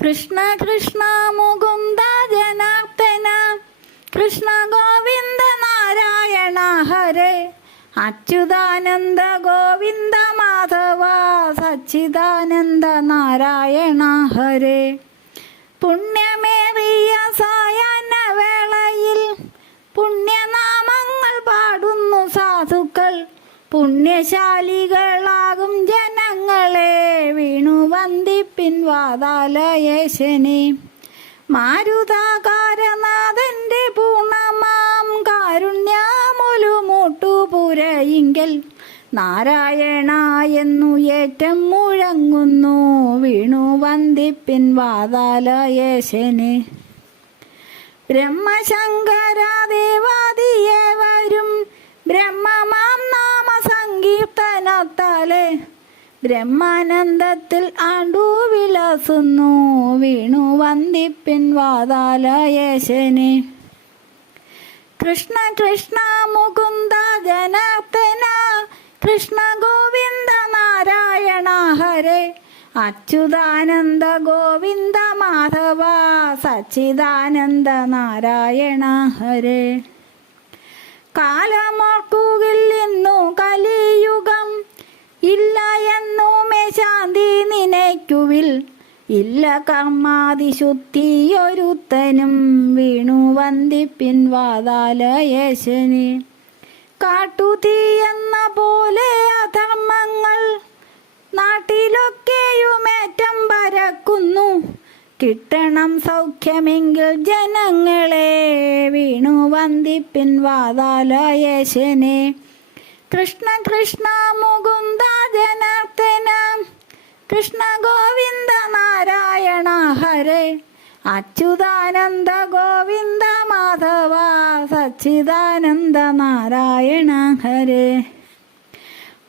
കൃഷ്ണ കൃഷ്ണ മുകുന്ദ ജനാർദ്ദന. കൃഷ്ണ ഗോവിന്ദ നാരായണ ഹരേ. അച്യുതാനന്ദ ഗോവിന്ദ മാധവ. സച്ചിദാനന്ദ നാരായണ ഹരേ. പുണ്യമേറിയ സായാഹ്ന വേളയിൽ പുണ്യനാമങ്ങൾ പാടുന്നു സാധുക്കൾ. പുണ്യശാലികളാകും വന്ദിപ്പിൻ വാതാലയേശനെ മാരുതാകാരനാഥന്റെ പൂർണമാം കാരുണ്യാമൊലുമൂട്ടുപുരയിങ്കൽ. നാരായണ എന്നു ഏറ്റം മുഴങ്ങുന്നു വീണു വന്ദിപ്പിൻ വാതാലയേശനെ ബ്രഹ്മശങ്കരാദേവാദിയേവരും ബ്രഹ്മാനന്ദത്തിൽ ആണ്ടു വിലസുന്നു. വീണു വന്ദിപ്പിൻ വാതാലയേശനെ. കൃഷ്ണ കൃഷ്ണ മുകുന്ദ ജനാർദ്ദന. കൃഷ്ണ ഗോവിന്ദ നാരായണ ഹരേ. അച്യുതാനന്ദ ഗോവിന്ദ മാധവ. സച്ചിദാനന്ദ നാരായണ ഹരേ. കാലമോർക്കുകിൽ ഇന്നു കലിയുഗം നിനയ്ക്കുവിൽ ഇല്ല കർമാതിശുദ്ധിയൊരുത്തനും വീണു വന്ദിപ്പിൻ വാതാലയേശനെ. കാട്ടുതീ എന്ന പോലെ അധർമ്മങ്ങൾ നാട്ടിലൊക്കെയുമേറ്റം പരക്കുന്നു. കിട്ടണം സൗഖ്യമെങ്കിൽ ജനങ്ങളെ വീണു വന്ദിപ്പിൻ വാതാലയേശനെ. കൃഷ്ണ കൃഷ്ണ മുകുന്ദ ജനാർദ്ദന കൃഷ്ണ ഗോവിന്ദ നാരായണ ഹരേ. അച്യുതാനന്ദ ഗോവിന്ദ മാധവ സച്ചിദാനന്ദ നാരായണ ഹരേ.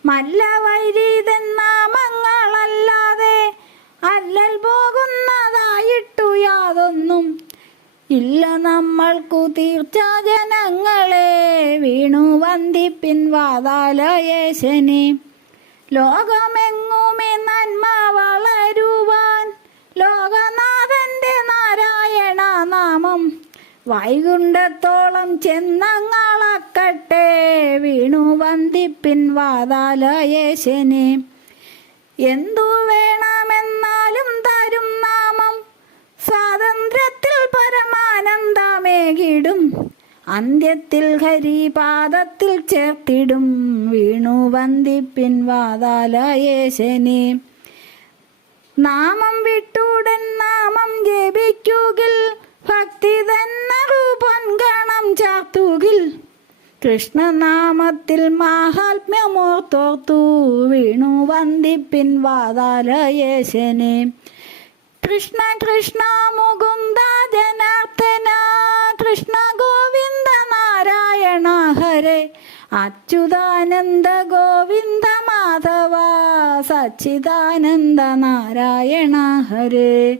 മല്ലവൈരീതൻ നാമങ്ങളല്ലാതെ അല്ലൽ പോകുന്നതായിട്ടു യാതൊന്നും ഇല്ല നമ്മൾക്കു തീർച്ച ജനങ്ങളെ. വീണു വന്ദിപ്പിൻ വാതാലയേശനെ ലോകമെങ്ങുമേ വൈകുണ്ഠത്തോളം ചെന്നങ്ങളക്കട്ടെ വീണു വന്ദിപ്പിൻ വാതാലയേശനെ. എന്തു വേണമെന്നാലും തരും നാമം സ്വാതന്ത്ര്യത്തിൽ പരമാനന്ദമേകിടും. അന്ത്യത്തിൽ ഹരിപാദത്തിൽ ചേർത്തിടും വീണു വന്ദിപ്പിൻ വാതാലയേശനെ. നാമം വിട്ടുടൻ നാമം ജപിക്കുകിൽ ഭക്തി തന്നെ പൊൻഗണം ചാർത്തുകിൽ കൃഷ്ണനാമത്തിൽ മാഹാത്മ്യമോർത്തോർത്തു. വീണു വന്ദിപ്പിൻ വാതാലയേശനെ. കൃഷ്ണ കൃഷ്ണ മുകുന്ദ ജനാർദ്ദന. കൃഷ്ണ ഗോവിന്ദ നാരായണ ഹരേ. അച്യുതാനന്ദ ഗോവിന്ദ മാധവ. സച്ചിദാനന്ദ നാരായണ ഹരേ.